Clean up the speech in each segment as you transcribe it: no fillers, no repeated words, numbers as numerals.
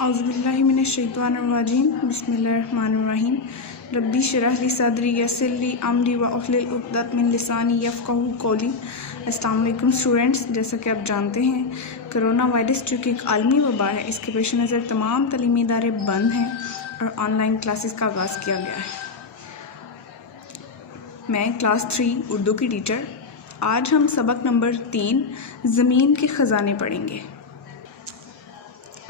औज़ुबिल्लाहि मिनश्शैतानिर्रजीम बिस्मिल्लाहिर्रहमानिर्रहीम रब्बी शरह ली सदरी यस्सिर ली अमरी वहलुल उक़दत मिन लिसानी यफ़क़हू क़ौली। अस्सलाम वालेकुम स्टूडेंट्स, जैसा कि आप जानते हैं कोरोना वायरस जो कि एक आलमी वबा है, इसके पेश नज़र तमाम तालीमी इदारे बंद हैं और ऑनलाइन क्लासेस का आगाज़ किया गया है। मैं क्लास 3 उर्दू की टीचर। आज हम सबक नंबर 3 ज़मीन के ख़ज़ाने पढ़ेंगे।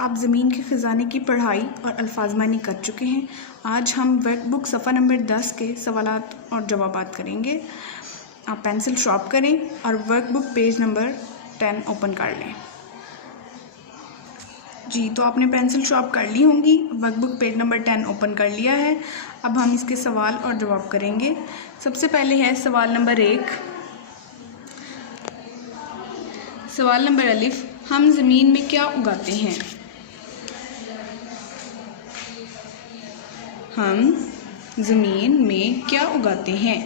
आप ज़मीन के ख़ज़ाने की पढ़ाई और अल्फाज मानी कर चुके हैं। आज हम वर्कबुक सफ़ा नंबर 10 के सवालात और जवाबात करेंगे। आप पेंसिल शॉर्प करें और वर्कबुक पेज नंबर 10 ओपन कर लें। जी, तो आपने पेंसिल शॉर्प कर ली होंगी, वर्कबुक पेज नंबर 10 ओपन कर लिया है। अब हम इसके सवाल और जवाब करेंगे। सबसे पहले है सवाल नंबर 1। सवाल नंबर अलिफ, हम ज़मीन में क्या उगाते हैं? हम ज़मीन में क्या उगाते हैं?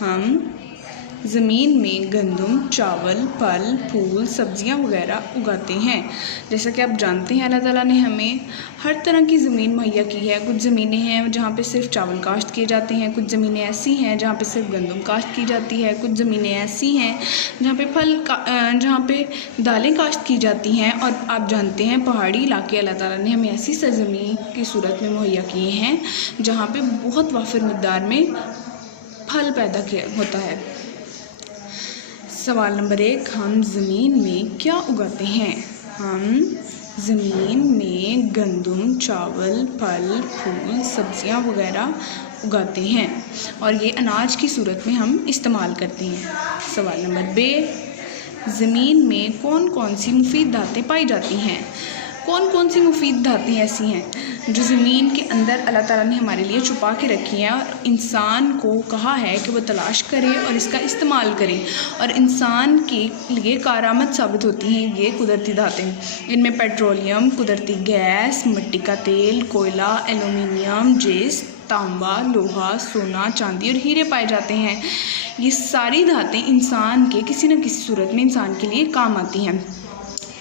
हम ज़मीन में गंदम, चावल, फल, फूल, सब्जियां वगैरह उगाते हैं। जैसा कि आप जानते हैं अल्लाह ताला ने हमें हर तरह की ज़मीन मुहैया की है। कुछ ज़मीनें हैं जहाँ पे सिर्फ चावल काश्त किए जाते हैं, कुछ ज़मीनें ऐसी हैं जहाँ पे सिर्फ गंदम काश्त की जाती है, कुछ ज़मीनें ऐसी हैं जहाँ पे जहाँ पे दालें काश्त की जाती हैं। और आप जानते हैं पहाड़ी इलाके अल्लाह ताला ने हमें ऐसी सरज़मीन की सूरत में मुहैया किए हैं जहाँ पे बहुत वाफिर मिक़दार में फल पैदा होता है। सवाल नंबर 1, हम ज़मीन में क्या उगाते हैं? हम ज़मीन में गंदम, चावल, फल, फूल, सब्जियां वगैरह उगाते हैं और ये अनाज की सूरत में हम इस्तेमाल करते हैं। सवाल नंबर बी, ज़मीन में कौन कौन सी मुफीद धातें पाई जाती हैं? कौन कौन सी मुफीद धातें ऐसी हैं जो ज़मीन के अंदर अल्लाह ताला ने हमारे लिए छुपा के रखी हैं और इंसान को कहा है कि वो तलाश करे और इसका इस्तेमाल करे और इंसान के लिए कारआमद साबित होती हैं ये कुदरती धातें। इनमें पेट्रोलियम, कुदरती गैस, मिट्टी का तेल, कोयला, एलुमिनियम, जेस, तांबा, लोहा, सोना, चांदी और हीरे पाए जाते हैं। ये सारी धातें इंसान के किसी न किसी सूरत में इंसान के लिए काम आती हैं।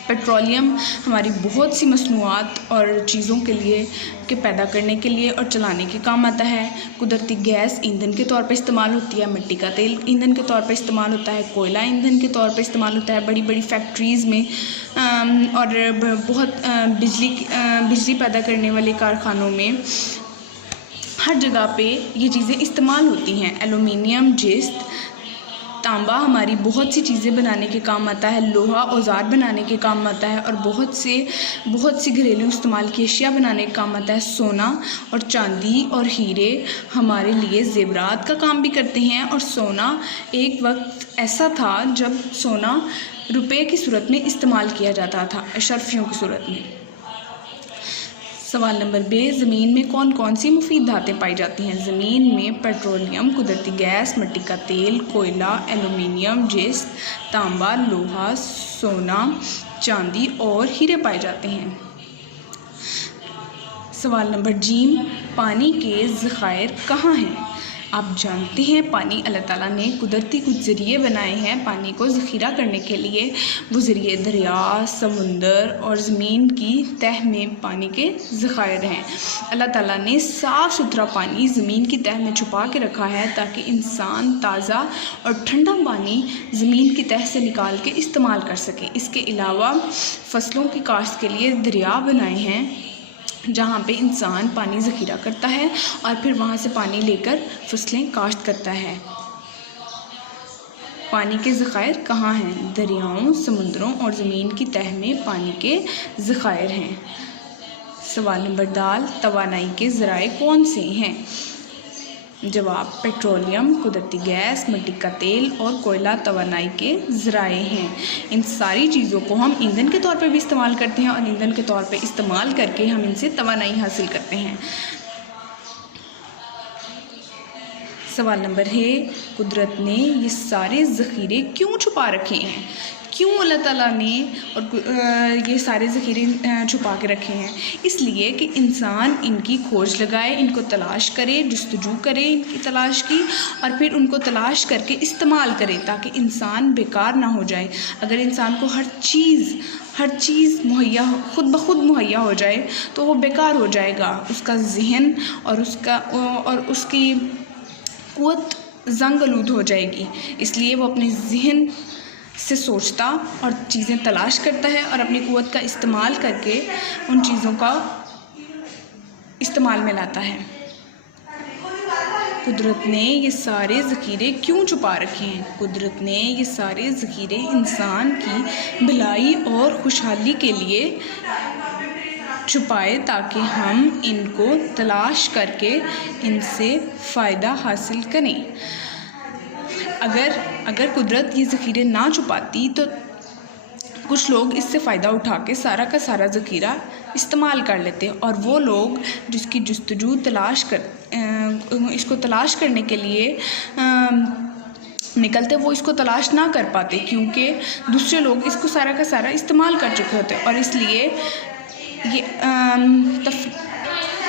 पेट्रोलियम हमारी बहुत सी मसनूआत और चीज़ों के लिए पैदा करने के लिए और चलाने के काम आता है। कुदरती गैस ईंधन के तौर पर इस्तेमाल होती है, मिट्टी का तेल ईंधन के तौर पर इस्तेमाल होता है, कोयला ईंधन के तौर पर इस्तेमाल होता है। बड़ी बड़ी फैक्ट्रीज़ में और बहुत बिजली पैदा करने वाले कारखानों में हर जगह पे ये चीज़ें इस्तेमाल होती हैं। एलुमिनियम, जिस्त, तांबा हमारी बहुत सी चीज़ें बनाने के काम आता है। लोहा औजार बनाने के काम आता है और बहुत सी घरेलू इस्तेमाल की अशिया बनाने के काम आता है। सोना और चांदी और हीरे हमारे लिए ज़ेवरात का काम भी करते हैं और सोना एक वक्त ऐसा था जब सोना रुपए की सूरत में इस्तेमाल किया जाता था, अशरफियों की सूरत में। सवाल नंबर बी, ज़मीन में कौन कौन सी मुफीद धातें पाई जाती हैं? ज़मीन में पेट्रोलियम, कुदरती गैस, मिट्टी का तेल, कोयला, एलुमिनियम, जिस्त, तांबा, लोहा, सोना, चांदी और हीरे पाए जाते हैं। सवाल नंबर जी, पानी के ज़खायर कहाँ हैं? आप जानते हैं पानी अल्लाह ताला ने कुदरती कुछ ज़रिए बनाए हैं पानी को ज़ख़ीरा करने के लिए। वो ज़रिए दरिया, समुंदर और ज़मीन की तह में पानी के ज़खायर हैं। अल्लाह ताला ने साफ़ सुथरा पानी ज़मीन की तह में छुपा के रखा है ताकि इंसान ताज़ा और ठंडा पानी ज़मीन की तह से निकाल के इस्तेमाल कर सके। इसके अलावा फ़सलों की काश्त के लिए दरिया बनाए हैं जहाँ पे इंसान पानी ज़ख़ीरा करता है और फिर वहाँ से पानी लेकर फसलें काश्त करता है। पानी के ज़खायर कहाँ हैं? दरियाओं, समुद्रों और ज़मीन की तह में पानी के ज़खायर हैं। सवाल नंबर दाल, तवानाई के ज़राए कौन से हैं? जवाब, पेट्रोलियम, कुदरती गैस, मिट्टी का तेल और कोयला तवानाई के ज़राए हैं। इन सारी चीज़ों को हम ईंधन के तौर पे भी इस्तेमाल करते हैं और ईंधन के तौर पे इस्तेमाल करके हम इनसे तवानाई हासिल करते हैं। सवाल नंबर है, कुदरत ने ये सारे ज़ख़ीरे क्यों छुपा रखे हैं? क्यों अल्लाह ताला ने और ये सारे ज़ख़ीरे छुपा के रखे हैं? इसलिए कि इंसान इनकी खोज लगाए, इनको तलाश करे, जुस्तजू करे इनकी तलाश की, और फिर उनको तलाश करके इस्तेमाल करे ताकि इंसान बेकार ना हो जाए। अगर इंसान को हर चीज़ मुहैया खुद ब खुद मुहैया हो जाए तो वो बेकार हो जाएगा, उसका ज़हन और उसकी क़ुव्वत ज़ंग आलूद हो जाएगी। इसलिए वो अपने ज़हन से सोचता और चीज़ें तलाश करता है और अपनी क़ुव्वत का इस्तेमाल करके उन चीज़ों का इस्तेमाल में लाता है। कुदरत ने ये सारे ज़ख़ीरे क्यों छुपा रखे हैं? कुदरत ने ये सारे ज़ख़ीरे इंसान की भलाई और खुशहाली के लिए छुपाए ताकि हम इनको तलाश करके इनसे फ़ायदा हासिल करें। अगर कुदरत ये ज़ख़ीरे ना छुपाती तो कुछ लोग इससे फ़ायदा उठा के सारा का सारा ज़ख़ीरा इस्तेमाल कर लेते, और वो लोग जिसकी जुस्तजू इसको तलाश करने के लिए निकलते, वो इसको तलाश ना कर पाते क्योंकि दूसरे लोग इसको सारा का सारा इस्तेमाल कर चुके होते, और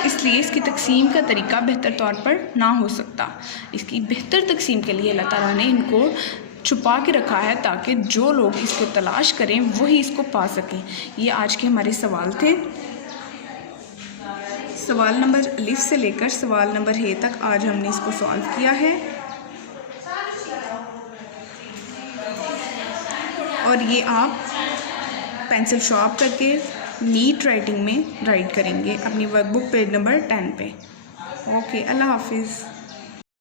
इसलिए इसकी तक़सीम का तरीका बेहतर तौर पर ना हो सकता। इसकी बेहतर तक़सीम के लिए अल्लाह ताला ने इनको छुपा के रखा है ताकि जो लोग इसको तलाश करें वही इसको पा सकें। ये आज के हमारे सवाल थे। सवाल नंबर अलिफ से लेकर सवाल नंबर हे तक आज हमने इसको सॉल्व किया है, और ये आप पेंसिल शॉर्प करके नीट राइटिंग में राइट करेंगे अपनी वर्कबुक पेज नंबर 10 पे। ओके, अल्लाह हाफिज़।